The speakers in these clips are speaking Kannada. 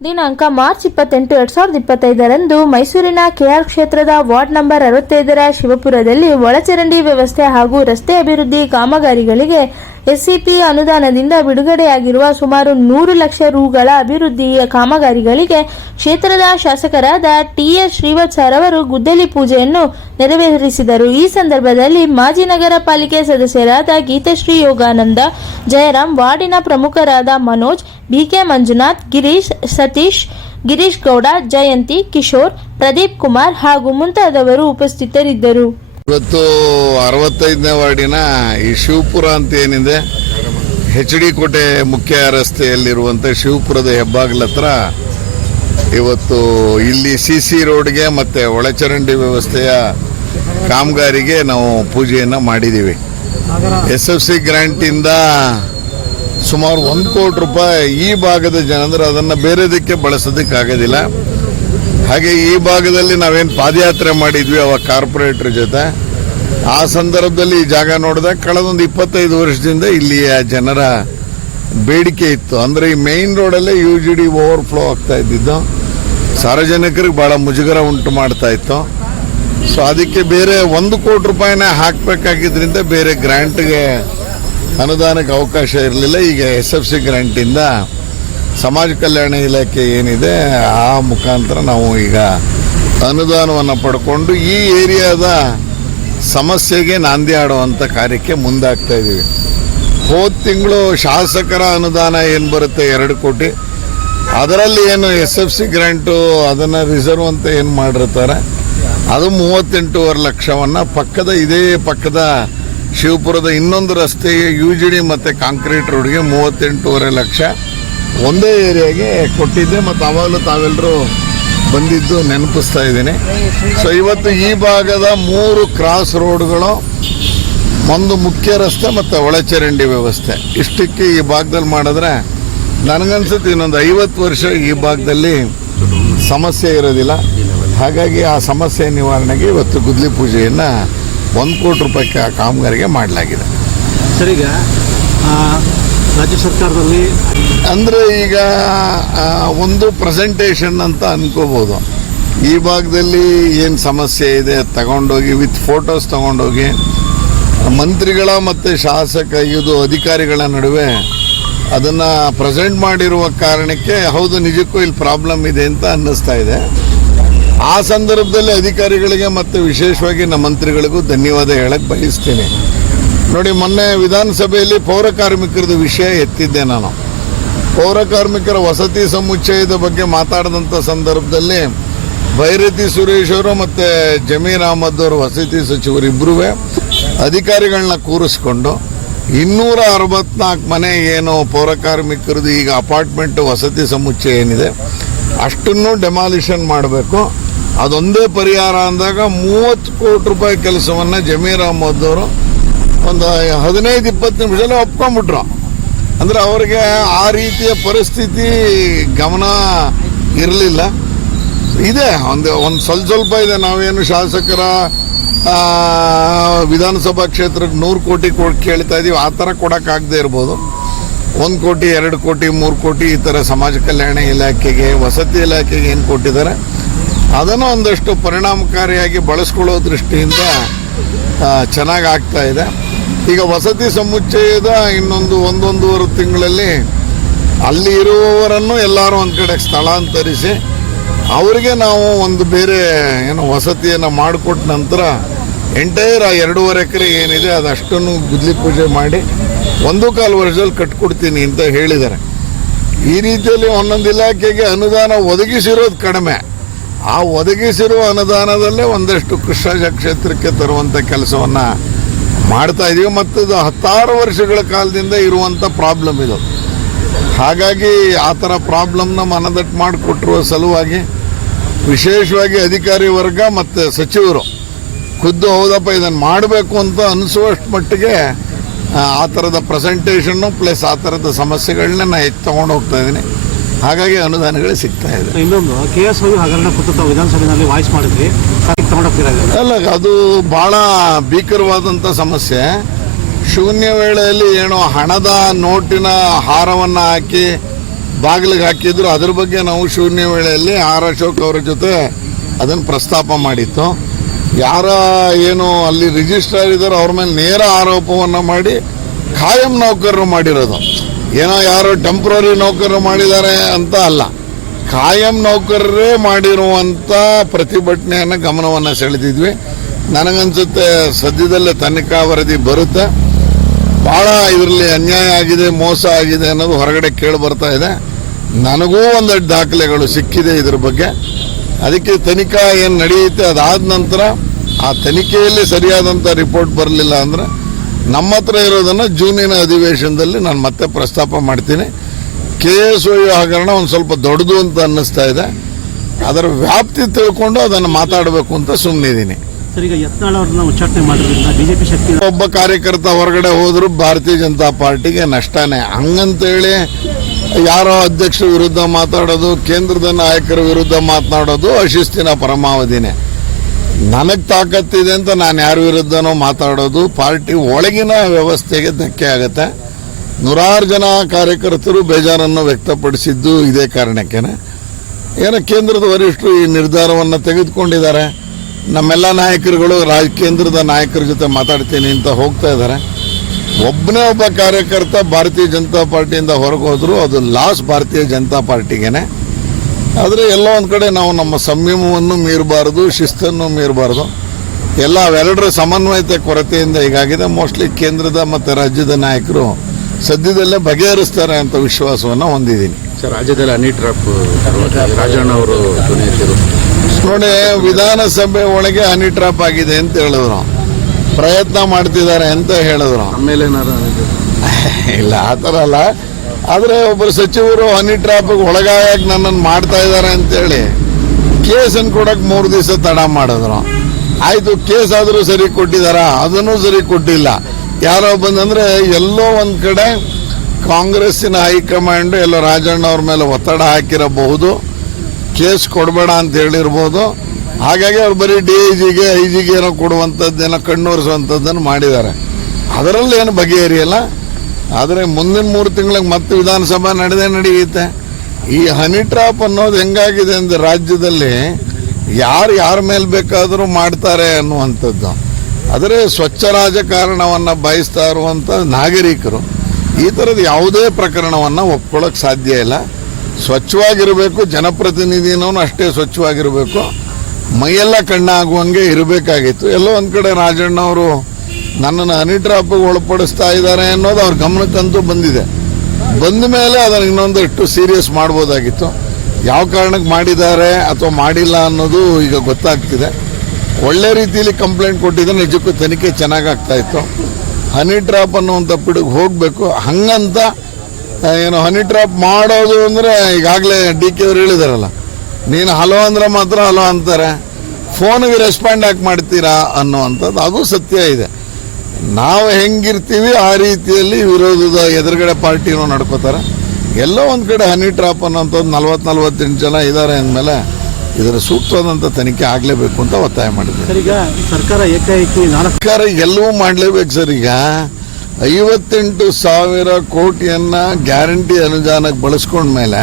ದಿನಾಂಕ ಮಾರ್ಚ್ ಇಪ್ಪತ್ತೆಂಟು ಎರಡ್ ಸಾವಿರದ ಇಪ್ಪತ್ತೈದರಂದು ಮೈಸೂರಿನ ಕೆಆರ್ ಕ್ಷೇತ್ರದ ವಾರ್ಡ್ ನಂಬರ್ ಅರವತ್ತೈದರ ಶಿವಪುರದಲ್ಲಿ ಒಳಚರಂಡಿ ವ್ಯವಸ್ಥೆ ಹಾಗೂ ರಸ್ತೆ ಅಭಿವೃದ್ಧಿ ಕಾಮಗಾರಿಗಳಿಗೆ ಎಸ್ಸಿಪಿ ಅನುದಾನದಿಂದ ಬಿಡುಗಡೆಯಾಗಿರುವ ಸುಮಾರು ನೂರು ಲಕ್ಷ ರೂಗಳ ಅಭಿವೃದ್ಧಿ ಕಾಮಗಾರಿಗಳಿಗೆ ಕ್ಷೇತ್ರದ ಶಾಸಕರಾದ ಟಿಎಸ್ ಶ್ರೀವತ್ಸರ್ ಅವರು ಗುದ್ದಲಿ ಪೂಜೆಯನ್ನು ನೆರವೇರಿಸಿದರು. ಈ ಸಂದರ್ಭದಲ್ಲಿ ಮಾಜಿ ನಗರ ಪಾಲಿಕೆ ಸದಸ್ಯರಾದ ಗೀತಶ್ರೀ ಯೋಗಾನಂದ ಜಯರಾಮ್ ವಾರ್ಡಿನ ಪ್ರಮುಖರಾದ ಮನೋಜ್ ಬಿಕೆ ಮಂಜುನಾಥ್, ಗಿರೀಶ್ ಸತೀಶ್, ಗಿರೀಶ್ ಗೌಡ, ಜಯಂತಿ, ಕಿಶೋರ್, ಪ್ರದೀಪ್ ಕುಮಾರ್ ಹಾಗೂ ಮುಂತಾದವರು ಉಪಸ್ಥಿತರಿದ್ದರು. ಇವತ್ತು ಅರವತ್ತೈದನೇ ವಾರ್ಡಿನ ಈ ಶಿವಪುರ ಅಂತ ಏನಿದೆ ಹೆಚ್ ಡಿ ಕೋಟೆ ಮುಖ್ಯ ರಸ್ತೆಯಲ್ಲಿರುವಂಥ ಶಿವಪುರದ ಹೆಬ್ಬಾಗ್ಲ ಹತ್ರ ಇವತ್ತು ಇಲ್ಲಿ ಸಿ ಸಿ ರೋಡ್ಗೆ ಮತ್ತೆ ಒಳಚರಂಡಿ ವ್ಯವಸ್ಥೆಯ ಕಾಮಗಾರಿಗೆ ನಾವು ಪೂಜೆಯನ್ನು ಮಾಡಿದ್ದೀವಿ. ಎಸ್ ಎಫ್ ಸಿ ಗ್ರಾಂಟಿಂದ ಸುಮಾರು ಒಂದು ಕೋಟಿ ರೂಪಾಯಿ ಈ ಭಾಗದ ಜನ ಅಂದ್ರೆ ಅದನ್ನು ಬೇರೆದಕ್ಕೆ ಬಳಸೋದಕ್ಕಾಗೋದಿಲ್ಲ. ಹಾಗೆ ಈ ಭಾಗದಲ್ಲಿ ನಾವೇನು ಪಾದಯಾತ್ರೆ ಮಾಡಿದ್ವಿ ಅವಾಗ ಕಾರ್ಪೊರೇಟರ್ ಜೊತೆ. ಆ ಸಂದರ್ಭದಲ್ಲಿ ಈ ಜಾಗ ನೋಡಿದಾಗ ಕಳೆದೊಂದು ಇಪ್ಪತ್ತೈದು ವರ್ಷದಿಂದ ಇಲ್ಲಿಯ ಜನರ ಬೇಡಿಕೆ ಇತ್ತು. ಅಂದರೆ ಈ ಮೇನ್ ರೋಡಲ್ಲೇ ಯು ಜಿ ಡಿ ಓವರ್ಫ್ಲೋ ಆಗ್ತಾ ಇದ್ದಿದ್ದು. ಸಾರ್ವಜನಿಕರಿಗೆ ಭಾಳ ಮುಜುಗರ ಉಂಟು ಮಾಡ್ತಾ ಇತ್ತು. ಸೊ ಅದಕ್ಕೆ ಬೇರೆ ಒಂದು ಕೋಟಿ ರೂಪಾಯಿನ ಹಾಕಬೇಕಾಗಿದ್ದರಿಂದ ಬೇರೆ ಗ್ರ್ಯಾಂಟ್ಗೆ ಅನುದಾನಕ್ಕೆ ಅವಕಾಶ ಇರಲಿಲ್ಲ. ಈಗ ಎಸ್ ಎಫ್ ಸಿ ಗ್ರ್ಯಾಂಟಿಂದ ಸಮಾಜ ಕಲ್ಯಾಣ ಇಲಾಖೆ ಏನಿದೆ, ಆ ಮುಖಾಂತರ ನಾವು ಈಗ ಅನುದಾನವನ್ನು ಪಡ್ಕೊಂಡು ಈ ಏರಿಯಾದ ಸಮಸ್ಯೆಗೆ ನಾಂದಿ ಆಡುವಂಥ ಕಾರ್ಯಕ್ಕೆ ಮುಂದಾಗ್ತಾ ಇದ್ದೀವಿ. ಹೋದ ತಿಂಗಳು ಶಾಸಕರ ಅನುದಾನ ಏನು ಬರುತ್ತೆ? ಎರಡು ಕೋಟಿ. ಅದರಲ್ಲಿ ಏನು ಎಸ್ ಎಫ್ ಸಿ ಗ್ರ್ಯಾಂಟು ಅದನ್ನು ರಿಸರ್ವ್ ಅಂತ ಏನು ಮಾಡಿರ್ತಾರೆ? ಅದು ಮೂವತ್ತೆಂಟೂವರೆ ಲಕ್ಷವನ್ನು ಪಕ್ಕದ, ಇದೇ ಪಕ್ಕದ ಶಿವಪುರದ ಇನ್ನೊಂದು ರಸ್ತೆಗೆ ಯು ಜಿ ಡಿ ಮತ್ತು ಕಾಂಕ್ರೀಟ್ ರೋಡ್ಗೆ ಮೂವತ್ತೆಂಟೂವರೆ ಲಕ್ಷ ಒಂದೇ ಏರಿಯಾಗೆ ಕೊಟ್ಟಿದ್ದೆ ಮತ್ತು ಅವಾಗಲೂ ತಾವೆಲ್ಲರೂ ಬಂದಿದ್ದು ನೆನಪಿಸ್ತಾ ಇದ್ದೀನಿ. ಸೊ ಇವತ್ತು ಈ ಭಾಗದ ಮೂರು ಕ್ರಾಸ್ ರೋಡ್ಗಳು ಒಂದು ಮುಖ್ಯ ರಸ್ತೆ ಮತ್ತು ಒಳಚರಂಡಿ ವ್ಯವಸ್ಥೆ. ಇಷ್ಟಕ್ಕೆ ಈ ಭಾಗದಲ್ಲಿ ಮಾಡಿದ್ರೆ ನನಗನ್ಸುತ್ತೆ ಇನ್ನೊಂದು ಐವತ್ತು ವರ್ಷ ಈ ಭಾಗದಲ್ಲಿ ಸಮಸ್ಯೆ ಇರೋದಿಲ್ಲ. ಹಾಗಾಗಿ ಆ ಸಮಸ್ಯೆ ನಿವಾರಣೆಗೆ ಇವತ್ತು ಗುದ್ಲಿ ಪೂಜೆಯನ್ನು ಒಂದು ಕೋಟಿ ರೂಪಾಯಿ ಕಾಮಗಾರಿಗೆ ಮಾಡಲಾಗಿದೆ. ಸರ್ ಈಗ ರಾಜ್ಯ ಸರ್ಕಾರದಲ್ಲಿ ಅಂದರೆ ಈಗ ಒಂದು ಪ್ರೆಸೆಂಟೇಷನ್ ಅಂತ ಅನ್ಕೋಬೋದು. ಈ ಭಾಗದಲ್ಲಿ ಏನು ಸಮಸ್ಯೆ ಇದೆ ತಗೊಂಡೋಗಿ ವಿತ್ ಫೋಟೋಸ್ ತಗೊಂಡೋಗಿ ಮಂತ್ರಿಗಳ ಮತ್ತು ಶಾಸಕ ಇದು ಅಧಿಕಾರಿಗಳ ನಡುವೆ ಅದನ್ನು ಪ್ರೆಸೆಂಟ್ ಮಾಡಿರುವ ಕಾರಣಕ್ಕೆ ಹೌದು ನಿಜಕ್ಕೂ ಇಲ್ಲಿ ಪ್ರಾಬ್ಲಮ್ ಇದೆ ಅಂತ ಅನ್ನಿಸ್ತಾ ಇದೆ. ಆ ಸಂದರ್ಭದಲ್ಲಿ ಅಧಿಕಾರಿಗಳಿಗೆ ಮತ್ತು ವಿಶೇಷವಾಗಿ ನಮ್ಮ ಮಂತ್ರಿಗಳಿಗೂ ಧನ್ಯವಾದ ಹೇಳಕ್ಕೆ ಬಯಸ್ತೀನಿ. ನೋಡಿ, ಮೊನ್ನೆ ವಿಧಾನಸಭೆಯಲ್ಲಿ ಪೌರ ಕಾರ್ಮಿಕರದ ವಿಷಯ ಎತ್ತಿದ್ದೆ ನಾನು. ಪೌರ ಕಾರ್ಮಿಕರ ವಸತಿ ಸಮುಚ್ಚಯದ ಬಗ್ಗೆ ಮಾತಾಡಿದಂಥ ಸಂದರ್ಭದಲ್ಲಿ ಭೈರತಿ ಸುರೇಶ್ ಅವರು ಮತ್ತು ಜಮೀರ್ ಅಹಮದ್ ಅವರು ವಸತಿ ಸಚಿವರು ಇಬ್ಬರೂ ಅಧಿಕಾರಿಗಳನ್ನ ಕೂರಿಸ್ಕೊಂಡು ಇನ್ನೂರ ಅರವತ್ನಾಲ್ಕು ಮನೆ ಏನು ಪೌರ ಕಾರ್ಮಿಕರದ್ದು ಈಗ ಅಪಾರ್ಟ್ಮೆಂಟ್ ವಸತಿ ಸಮುಚ್ಚಯ ಏನಿದೆ, ಅಷ್ಟನ್ನು ಡೆಮಾಲಿಷನ್ ಮಾಡಬೇಕು. ಅದೊಂದೇ ಪರಿಹಾರ ಅಂದಾಗ ಮೂವತ್ತು ಕೋಟಿ ರೂಪಾಯಿ ಕೆಲಸವನ್ನು ಜಮೀರ್ ಅಹಮದ್ ಅವರು ಒಂದು ಹದಿನೈದು, ಇಪ್ಪತ್ತು ನಿಮಿಷದಲ್ಲಿ ಒಪ್ಕೊಂಡ್ಬಿಟ್ರು. ಅಂದ್ರೆ ಅವರಿಗೆ ಆ ರೀತಿಯ ಪರಿಸ್ಥಿತಿ ಗಮನ ಇರಲಿಲ್ಲ. ಇದೆ, ಒಂದು ಒಂದು ಸ್ವಲ್ಪ ಸ್ವಲ್ಪ ಇದೆ. ನಾವೇನು ಶಾಸಕರ ವಿಧಾನಸಭಾ ಕ್ಷೇತ್ರಕ್ಕೆ ನೂರು ಕೋಟಿ ಕೇಳ್ತಾ ಇದೀವಿ. ಆ ಥರ ಕೊಡೋಕ್ಕಾಗದೇ ಇರ್ಬೋದು. ಒಂದು ಕೋಟಿ, ಎರಡು ಕೋಟಿ, ಮೂರು ಕೋಟಿ ಈ ಥರ ಸಮಾಜ ಕಲ್ಯಾಣ ಇಲಾಖೆಗೆ, ವಸತಿ ಇಲಾಖೆಗೆ ಏನು ಕೊಟ್ಟಿದ್ದಾರೆ? ಅದನ್ನು ಒಂದಷ್ಟು ಪರಿಣಾಮಕಾರಿಯಾಗಿ ಬಳಸ್ಕೊಳ್ಳೋ ದೃಷ್ಟಿಯಿಂದ ಚೆನ್ನಾಗಿ ಆಗ್ತಾ ಇದೆ. ಈಗ ವಸತಿ ಸಮುಚ್ಚಯದ ಇನ್ನೊಂದು ಒಂದೊಂದೂವರೆ ತಿಂಗಳಲ್ಲಿ ಅಲ್ಲಿ ಇರುವವರನ್ನು ಎಲ್ಲರೂ ಒಂದು ಕಡೆ ಸ್ಥಳಾಂತರಿಸಿ, ಅವರಿಗೆ ನಾವು ಒಂದು ಬೇರೆ ಏನು ವಸತಿಯನ್ನು ಮಾಡಿಕೊಟ್ಟ ನಂತರ ಎಂಟೈರ್ ಆ ಎರಡೂವರೆ ಎಕರೆ ಏನಿದೆ ಅದಷ್ಟನ್ನು ಗುದ್ಲಿ ಪೂಜೆ ಮಾಡಿ ಒಂದು ಕಾಲು ವರ್ಷದಲ್ಲಿ ಕಟ್ಕೊಡ್ತೀನಿ ಅಂತ ಹೇಳಿದ್ದಾರೆ. ಈ ರೀತಿಯಲ್ಲಿ ಒಂದೊಂದು ಇಲಾಖೆಗೆ ಅನುದಾನ ಒದಗಿಸಿರೋದು ಕಡಿಮೆ. ಆ ಒದಗಿಸಿರುವ ಅನುದಾನದಲ್ಲೇ ಒಂದಷ್ಟು ಕೃಷ್ಣ ಕ್ಷೇತ್ರಕ್ಕೆ ತರುವಂಥ ಕೆಲಸವನ್ನು ಮಾಡ್ತಾ ಇದೀವಿ. ಮತ್ತು ಹತ್ತಾರು ವರ್ಷಗಳ ಕಾಲದಿಂದ ಇರುವಂಥ ಪ್ರಾಬ್ಲಮ್ ಇದು. ಹಾಗಾಗಿ ಆ ಥರ ಪ್ರಾಬ್ಲಮ್ನ ಮನದಟ್ಟು ಮಾಡಿಕೊಟ್ಟಿರುವ ಸಲುವಾಗಿ ವಿಶೇಷವಾಗಿ ಅಧಿಕಾರಿ ವರ್ಗ ಮತ್ತು ಸಚಿವರು ಖುದ್ದು ಹೌದಪ್ಪ ಇದನ್ನು ಮಾಡಬೇಕು ಅಂತ ಅನಿಸುವಷ್ಟು ಮಟ್ಟಿಗೆ, ಆ ಥರದ ಪ್ರೆಸೆಂಟೇಷನ್ನು ಪ್ಲಸ್ ಆ ಥರದ ಸಮಸ್ಯೆಗಳನ್ನ ನಾನು ಹೆಚ್ಚು ತೊಗೊಂಡು ಹೋಗ್ತಾ ಇದ್ದೀನಿ ಹಾಗಾಗಿ ಅನುದಾನಗಳು ಸಿಗ್ತಾ ಇದೆ. ಇನ್ನೊಂದು ಕೆ ಎಸ್ ಐ ಹಗರಣ ಕುರಿತು ತಾವು ವಿಧಾನಸಭೆಯಲ್ಲಿ ವಾಯ್ಸ್ ಮಾಡಿದ್ವಿ ತಗೊಂಡೋಗ್ತೀರಾ? ಇದನ್ನ? ಅಲ್ಲ ಅದು ಬಹಳ ಭೀಕರವಾದಂಥ ಸಮಸ್ಯೆ. ಶೂನ್ಯ ವೇಳೆಯಲ್ಲಿ ಏನೋ ಹಣದ ನೋಟಿನ ಹಾರವನ್ನು ಹಾಕಿ ಬಾಗಿಲಿಗೆ ಹಾಕಿದ್ರು ಅದ್ರ ಬಗ್ಗೆ ನಾವು ಶೂನ್ಯ ವೇಳೆಯಲ್ಲಿ ಆರ್ ಅಶೋಕ್ ಅವರ ಜೊತೆ ಅದನ್ನು ಪ್ರಸ್ತಾಪ ಮಾಡಿತ್ತು. ಯಾರ ಏನು ಅಲ್ಲಿ ರಿಜಿಸ್ಟ್ರಾರ್ ಇದ್ದಾರೋ ಅವ್ರ ಮೇಲೆ ನೇರ ಆರೋಪವನ್ನು ಮಾಡಿ ಖಾಯಂ ನೌಕರರು ಮಾಡಿರೋದು. ಏನೋ ಯಾರೋ ಟೆಂಪ್ರರಿ ನೌಕರರು ಮಾಡಿದ್ದಾರೆ ಅಂತ ಅಲ್ಲ. ಕಾಯಂ ನೌಕರರೇ ಮಾಡಿರುವಂಥ ಪ್ರತಿಭಟನೆಯನ್ನು ಗಮನವನ್ನು ಸೆಳೆದಿದ್ವಿ. ನನಗನ್ಸುತ್ತೆ ಸದ್ಯದಲ್ಲೇ ತನಿಖಾ ವರದಿ ಬರುತ್ತೆ. ಬಹಳ ಇದರಲ್ಲಿ ಅನ್ಯಾಯ ಆಗಿದೆ, ಮೋಸ ಆಗಿದೆ ಅನ್ನೋದು ಹೊರಗಡೆ ಕೇಳಿ ಬರ್ತಾ ಇದೆ. ನನಗೂ ಒಂದಷ್ಟು ದಾಖಲೆಗಳು ಸಿಕ್ಕಿದೆ ಇದ್ರ ಬಗ್ಗೆ. ಅದಕ್ಕೆ ತನಿಖಾ ಏನು ನಡೆಯುತ್ತೆ ಅದಾದ ನಂತರ ಆ ತನಿಖೆಯಲ್ಲಿ ಸರಿಯಾದಂಥ ರಿಪೋರ್ಟ್ ಬರಲಿಲ್ಲ ಅಂದ್ರೆ ನಮ್ಮ ಹತ್ರ ಇರೋದನ್ನು ಜೂನಿನ ಅಧಿವೇಶನದಲ್ಲಿ ನಾನು ಮತ್ತೆ ಪ್ರಸ್ತಾಪ ಮಾಡ್ತೀನಿ. ಕೆ ಎಸ್ ಒ ಹಗರಣ ಒಂದು ಸ್ವಲ್ಪ ದೊಡ್ಡದು ಅಂತ ಅನ್ನಿಸ್ತಾ ಇದೆ. ಅದರ ವ್ಯಾಪ್ತಿ ತಿಳ್ಕೊಂಡು ಅದನ್ನು ಮಾತಾಡಬೇಕು ಅಂತ ಸುಮ್ಮನಿದ್ದೀನಿ ಒಬ್ಬ ಕಾರ್ಯಕರ್ತ ಹೊರಗಡೆ ಹೋದ್ರು ಭಾರತೀಯ ಜನತಾ ಪಾರ್ಟಿಗೆ ನಷ್ಟನೇ. ಹಂಗಂತೇಳಿ ಯಾರೋ ಅಧ್ಯಕ್ಷರ ವಿರುದ್ಧ ಮಾತಾಡೋದು ಕೇಂದ್ರದ ನಾಯಕರ ವಿರುದ್ಧ ಮಾತನಾಡೋದು ಅಶಿಸ್ತಿನ ಪರಮಾವಧಿನೇ. ನನಗೆ ತಾಕತ್ತಿದೆ ಅಂತ ನಾನು ಯಾರ ವಿರುದ್ಧನೋ ಮಾತಾಡೋದು, ಪಾರ್ಟಿ ಒಳಗಿನ ವ್ಯವಸ್ಥೆಗೆ ಧಕ್ಕೆ ಆಗುತ್ತೆ. ನೂರಾರು ಜನ ಕಾರ್ಯಕರ್ತರು ಬೇಜಾರನ್ನು ವ್ಯಕ್ತಪಡಿಸಿದ್ದು ಇದೇ ಕಾರಣಕ್ಕೆ ಏನೋ ಕೇಂದ್ರದ ವರಿಷ್ಠರು ಈ ನಿರ್ಧಾರವನ್ನು ತೆಗೆದುಕೊಂಡಿದ್ದಾರೆ. ನಮ್ಮೆಲ್ಲ ನಾಯಕರುಗಳು ರಾಜ, ಕೇಂದ್ರದ ನಾಯಕರ ಜೊತೆ ಮಾತಾಡ್ತೀನಿ ಅಂತ ಹೋಗ್ತಾ ಇದ್ದಾರೆ. ಒಬ್ಬನೇ ಒಬ್ಬ ಕಾರ್ಯಕರ್ತ ಭಾರತೀಯ ಜನತಾ ಪಾರ್ಟಿಯಿಂದ ಹೊರಗೆ ಹೋದ್ರು, ಅದು ಲಾಸ್ ಭಾರತೀಯ ಜನತಾ ಪಾರ್ಟಿಗೇನೆ. ಆದರೆ ಎಲ್ಲ ಒಂದು ಕಡೆ ನಾವು ನಮ್ಮ ಸಂಯಮವನ್ನು ಮೀರಬಾರದು ಶಿಸ್ತನ್ನು ಮೀರಬಾರದು. ಎಲ್ಲ ಅವೆರಡರ ಸಮನ್ವಯತೆ ಕೊರತೆಯಿಂದ ಹೀಗಾಗಿದೆ. ಮೋಸ್ಟ್ಲಿ ಕೇಂದ್ರದ ಮತ್ತು ರಾಜ್ಯದ ನಾಯಕರು ಸದ್ಯದಲ್ಲೇ ಬಗೆಹರಿಸ್ತಾರೆ ಅಂತ ವಿಶ್ವಾಸವನ್ನು ಹೊಂದಿದ್ದೀನಿ. ಸರ್ ರಾಜ್ಯದಲ್ಲಿ ಹನಿ ಟ್ರಾಪ್ ರಾಜಣ್ಣ ಅವರು ನೋಡಿ ವಿಧಾನಸಭೆ ಒಳಗೆ ಹನಿ ಟ್ರಾಪ್ ಆಗಿದೆ ಅಂತ ಹೇಳಿದ್ರು. ಪ್ರಯತ್ನ ಮಾಡ್ತಿದ್ದಾರೆ ಅಂತ ಹೇಳಿದ್ರು. ಆಮೇಲೆ ಇಲ್ಲ ಆ ಥರ ಅಲ್ಲ. ಆದರೆ ಒಬ್ಬರು ಸಚಿವರು ಹನಿ ಟ್ರಾಪ್ ಒಳಗಾಯಕ್ಕೆ ನನ್ನನ್ನು ಮಾಡ್ತಾ ಇದ್ದಾರೆ ಅಂತೇಳಿ ಕೇಸನ್ನು ಕೊಡಕ್ಕೆ ಮೂರು ದಿವಸ ತಡ ಮಾಡಿದ್ರು. ಆಯ್ತು, ಕೇಸ್ ಆದರೂ ಸರಿ ಕೊಟ್ಟಿದಾರ? ಅದನ್ನು ಸರಿ ಕೊಟ್ಟಿಲ್ಲ. ಯಾರೋ ಬಂದಂದ್ರೆ ಎಲ್ಲೋ ಒಂದು ಕಡೆ ಕಾಂಗ್ರೆಸ್ಸಿನ ಹೈಕಮಾಂಡ್, ಎಲ್ಲೋ ರಾಜಣ್ಣ ಅವ್ರ ಮೇಲೆ ಒತ್ತಡ ಹಾಕಿರಬಹುದು. ಕೇಸ್ ಕೊಡಬೇಡ ಅಂತ ಹೇಳಿರ್ಬೋದು. ಹಾಗಾಗಿ ಅವ್ರು ಬರೀ ಡಿ ಐ ಜಿಗೆ ಐ ಜಿಗೆ ಏನೋ ಕೊಡುವಂಥದ್ದೇನೋ ಕಣ್ಣೋರಿಸುವಂಥದ್ದನ್ನು ಮಾಡಿದ್ದಾರೆ. ಅದರಲ್ಲಿ ಏನು ಬಗೆಹರಿಯಲ್ಲ? ಆದರೆ ಮುಂದಿನ ಮೂರು ತಿಂಗಳಿಗೆ ಮತ್ತೆ ವಿಧಾನಸಭಾ ನಡೆದೇ ನಡೆಯುತ್ತೆ. ಈ ಹನಿ ಟ್ರಾಪ್ ಅನ್ನೋದು ಹೆಂಗಾಗಿದೆ ಅಂದ್ರೆ ರಾಜ್ಯದಲ್ಲಿ ಯಾರು ಯಾರ ಮೇಲೆ ಬೇಕಾದರೂ ಮಾಡ್ತಾರೆ ಅನ್ನುವಂಥದ್ದು. ಆದರೆ ಸ್ವಚ್ಛ ರಾಜಕಾರಣವನ್ನು ಬಯಸ್ತಾ ಇರುವಂಥ ನಾಗರಿಕರು ಈ ಥರದ ಯಾವುದೇ ಪ್ರಕರಣವನ್ನು ಒಪ್ಕೊಳ್ಳೋಕೆ ಸಾಧ್ಯ ಇಲ್ಲ. ಸ್ವಚ್ಛವಾಗಿರಬೇಕು ಜನಪ್ರತಿನಿಧಿನೂ ಅಷ್ಟೇ ಸ್ವಚ್ಛವಾಗಿರಬೇಕು. ಮೈಯೆಲ್ಲ ಕಣ್ಣಾಗುವಂಗೆ ಇರಬೇಕಾಗಿತ್ತು. ಎಲ್ಲೋ ಒಂದು ಕಡೆ ರಾಜಣ್ಣ ಅವರು ನನ್ನನ್ನು ಹನಿ ಟ್ರಾಪಿಗೆ ಒಳಪಡಿಸ್ತಾ ಇದ್ದಾರೆ ಅನ್ನೋದು ಅವ್ರ ಗಮನಕ್ಕಂತೂ ಬಂದಿದೆ. ಬಂದ ಮೇಲೆ ಅದನ್ನು ಇನ್ನೊಂದಷ್ಟು ಸೀರಿಯಸ್ ಮಾಡ್ಬೋದಾಗಿತ್ತು. ಯಾವ ಕಾರಣಕ್ಕೆ ಮಾಡಿದ್ದಾರೆ ಅಥವಾ ಮಾಡಿಲ್ಲ ಅನ್ನೋದು ಈಗ ಗೊತ್ತಾಗ್ತಿದೆ. ಒಳ್ಳೆ ರೀತಿಯಲ್ಲಿ ಕಂಪ್ಲೇಂಟ್ ಕೊಟ್ಟಿದ್ರೆ ನಿಜಕ್ಕೂ ತನಿಖೆ ಚೆನ್ನಾಗಿ ಆಗ್ತಾ ಇತ್ತು. ಹನಿ ಟ್ರಾಪ್ ಅನ್ನುವಂಥ ಪಿಡುಗೆ ಹೋಗಬೇಕು. ಹಂಗಂತ ಏನು ಹನಿ ಟ್ರಾಪ್ ಮಾಡೋದು ಅಂದರೆ ಈಗಾಗಲೇ ಡಿ ಕೆ ಅವ್ರು ಹೇಳಿದಾರಲ್ಲ. ನೀನು ಹಲೋ ಅಂದ್ರೆ ಮಾತ್ರ ಹಲೋ ಅಂತಾರೆ. ಫೋನಿಗೆ ರೆಸ್ಪಾಂಡ್ ಯಾಕೆ ಮಾಡ್ತೀರಾ ಅನ್ನುವಂಥದ್ದು, ಅದು ಸತ್ಯ ಇದೆ. ನಾವು ಹೆಂಗಿರ್ತೀವಿ ಆ ರೀತಿಯಲ್ಲಿ ವಿರೋಧದ ಎದುರುಗಡೆ ಪಾರ್ಟಿನೂ ನಡ್ಕೋತಾರೆ. ಎಲ್ಲೋ ಒಂದು ಕಡೆ ಹನಿ ಟ್ರಾಪ್ ಅನ್ನೋಂಥದ್ದು ನಲ್ವತ್ತು ನಲ್ವತ್ತೆಂಟು ಜನ ಇದ್ದಾರೆ ಅಂದಮೇಲೆ ಇದರ ಸೂಕ್ತವಾದಂಥ ತನಿಖೆ ಆಗಲೇಬೇಕು ಅಂತ ಒತ್ತಾಯ ಮಾಡಿದೆ ಸರ್ ಈಗ ಸರ್ಕಾರ ಏಕಾಏಕಿ ಸರ್ಕಾರ ಎಲ್ಲವೂ ಮಾಡಲೇಬೇಕು ಸರ್ ಈಗ. ಐವತ್ತೆಂಟು ಸಾವಿರ ಕೋಟಿಯನ್ನ ಗ್ಯಾರಂಟಿ ಅನುದಾನಕ್ಕೆ ಬಳಸ್ಕೊಂಡ್ಮೇಲೆ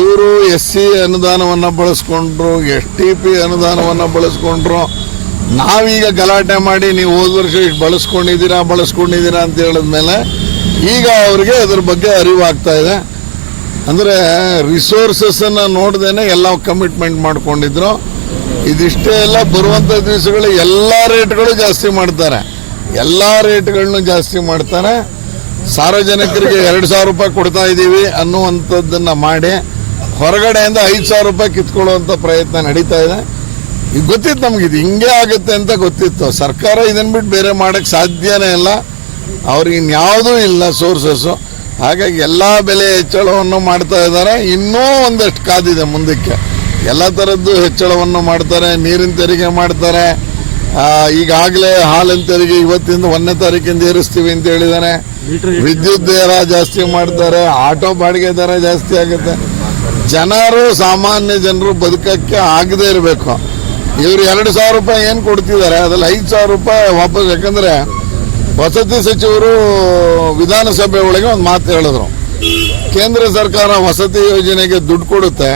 ಇವರು ಎಸ್ ಸಿ ಅನುದಾನವನ್ನು ಬಳಸ್ಕೊಂಡ್ರು ಎಸ್ ಟಿ ಪಿ ಅನುದಾನವನ್ನು ಬಳಸ್ಕೊಂಡ್ರು ನಾವೀಗ ಗಲಾಟೆ ಮಾಡಿ ನೀವು ಹೋದ ವರ್ಷ ಇಷ್ಟು ಬಳಸ್ಕೊಂಡಿದ್ದೀರಾ ಬಳಸ್ಕೊಂಡಿದ್ದೀರಾ ಅಂತ ಹೇಳಿದ್ಮೇಲೆ ಈಗ ಅವ್ರಿಗೆ ಅದ್ರ ಬಗ್ಗೆ ಅರಿವಾಗ್ತಾ ಇದೆ. ಅಂದರೆ ರಿಸೋರ್ಸಸ್ಸನ್ನು ನೋಡ್ದೇನೆ ಎಲ್ಲ ಕಮಿಟ್ಮೆಂಟ್ ಮಾಡಿಕೊಂಡಿದ್ರು. ಇದಿಷ್ಟೇ ಎಲ್ಲ ಬರುವಂಥ ದಿವಸಗಳು ಎಲ್ಲ ರೇಟ್ಗಳು ಜಾಸ್ತಿ ಮಾಡ್ತಾರೆ. ಎಲ್ಲ ರೇಟ್ಗಳನ್ನು ಜಾಸ್ತಿ ಮಾಡ್ತಾರೆ. ಸಾರ್ವಜನಿಕರಿಗೆ ಎರಡು ಸಾವಿರ ರೂಪಾಯಿ ಕೊಡ್ತಾ ಇದ್ದೀವಿ ಅನ್ನುವಂಥದ್ದನ್ನು ಮಾಡಿ ಹೊರಗಡೆಯಿಂದ ಐದು ಸಾವಿರ ರೂಪಾಯಿ ಕಿತ್ಕೊಳ್ಳುವಂಥ ಪ್ರಯತ್ನ ನಡೀತಾ ಇದೆ. ಈಗ ಗೊತ್ತಿತ್ತು ನಮ್ಗೆ ಇದು ಹಿಂಗೆ ಆಗುತ್ತೆ ಅಂತ ಗೊತ್ತಿತ್ತು. ಸರ್ಕಾರ ಇದನ್ನ ಬಿಟ್ಟು ಬೇರೆ ಮಾಡೋಕ್ಕೆ ಸಾಧ್ಯನೇ ಇಲ್ಲ. ಅವ್ರಿಗೆ ಇನ್ಯಾವುದೂ ಇಲ್ಲ ಸೋರ್ಸಸ್ಸು ಹಾಗಾಗಿ ಎಲ್ಲ ಬೆಲೆ ಹೆಚ್ಚಳವನ್ನು ಮಾಡ್ತಾ ಇದ್ದಾರೆ. ಇನ್ನೂ ಒಂದಷ್ಟು ಕಾದಿದೆ ಮುಂದಕ್ಕೆ. ಎಲ್ಲ ಥರದ್ದು ಹೆಚ್ಚಳವನ್ನು ಮಾಡ್ತಾರೆ ನೀರಿನ ತೆರಿಗೆ ಮಾಡ್ತಾರೆ. ಈಗಾಗಲೇ ಹಾಲಿನ ತೆರಿಗೆ ಇವತ್ತಿಂದ ಒಂದನೇ ತಾರೀಕಿಂದ ಏರಿಸ್ತೀವಿ ಅಂತ ಹೇಳಿದಾನೆ ವಿದ್ಯುತ್ ದರ ಜಾಸ್ತಿ ಮಾಡ್ತಾರೆ ಆಟೋ ಬಾಡಿಗೆ ದರ ಜಾಸ್ತಿ ಆಗುತ್ತೆ. ಜನರು ಸಾಮಾನ್ಯ ಜನರು ಬದುಕಕ್ಕೆ ಆಗದೇ ಇರಬೇಕು. ಇವರು ಎರಡು ಸಾವಿರ ರೂಪಾಯಿ ಏನು ಕೊಡ್ತಿದ್ದಾರೆ, ಅದ್ರಲ್ಲಿ ಐದು ಸಾವಿರ ರೂಪಾಯಿ ವಾಪಸ್. ಯಾಕಂದ್ರೆ ವಸತಿ ಸಚಿವರು ವಿಧಾನಸಭೆ ಒಳಗೆ ಒಂದು ಮಾತು ಹೇಳಿದ್ರು. ಕೇಂದ್ರ ಸರ್ಕಾರ ವಸತಿ ಯೋಜನೆಗೆ ದುಡ್ಡು ಕೊಡುತ್ತೆ,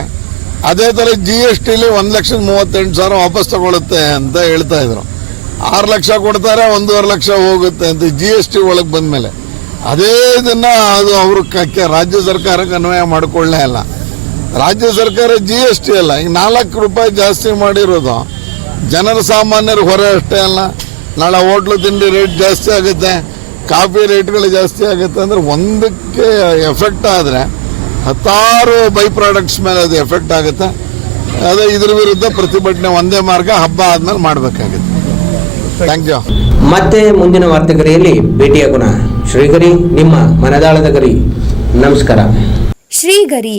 ಅದೇ ತರ ಜಿ ಎಸ್ ಟಿಲಿ ಒಂದು ಲಕ್ಷದ ಮೂವತ್ತೆಂಟು ಸಾವಿರ ವಾಪಸ್ ತಗೊಳುತ್ತೆ ಅಂತ ಹೇಳ್ತಾ ಇದ್ರು. ಆರು ಲಕ್ಷ ಕೊಡ್ತಾರೆ, ಒಂದೂವರೆ ಲಕ್ಷ ಹೋಗುತ್ತೆ ಅಂತ ಜಿ ಎಸ್ ಟಿ ಒಳಗೆ ಬಂದ್ಮೇಲೆ. ಅದೇ ಇದನ್ನ ಅದು ಅವರು ರಾಜ್ಯ ಸರ್ಕಾರಕ್ಕೆ ಅನ್ವಯ ಮಾಡಿಕೊಳ್ಳೇ ಇಲ್ಲ. ರಾಜ್ಯ ಸರ್ಕಾರ ಜಿ ಎಸ್ ಟಿ ಅಲ್ಲ. ಈಗ ನಾಲ್ಕು ರೂಪಾಯಿ ಜಾಸ್ತಿ ಮಾಡಿರೋದು. ಜನರ ಸಾಮಾನ್ಯರು ಹೊರೆ ಅಷ್ಟೇ ಅಲ್ಲ. ನಾಳೆ ಹೋಟ್ಲು ತಿಂಡಿ ರೇಟ್ ಜಾಸ್ತಿ ಆಗುತ್ತೆ. ಕಾಫಿ ರೇಟ್ಗಳು ಜಾಸ್ತಿ ಆಗುತ್ತೆ ಅಂದ್ರೆ ಒಂದಕ್ಕೆ ಎಫೆಕ್ಟ್ ಆದರೆ ಹತ್ತಾರು ಬೈ ಪ್ರಾಡಕ್ಟ್ಸ್ ಮೇಲೆ ಅದು ಎಫೆಕ್ಟ್ ಆಗುತ್ತೆ. ಅದೇ ಇದ್ರ ವಿರುದ್ಧ ಪ್ರತಿಭಟನೆ ಒಂದೇ ಮಾರ್ಗ ಹಬ್ಬ ಆದ್ಮೇಲೆ ಮಾಡಬೇಕಾಗುತ್ತೆ. ಥ್ಯಾಂಕ್ ಯು ಮತ್ತೆ ಮುಂದಿನ ವಾರ್ತೆಗರಿಯಲ್ಲಿ ಭೇಟಿಯಾಗೋಣ. ಶ್ರೀಗರಿ ನಿಮ್ಮ ಮನದಾಳದ ಗರಿ. ನಮಸ್ಕಾರ. ಶ್ರೀಗರಿ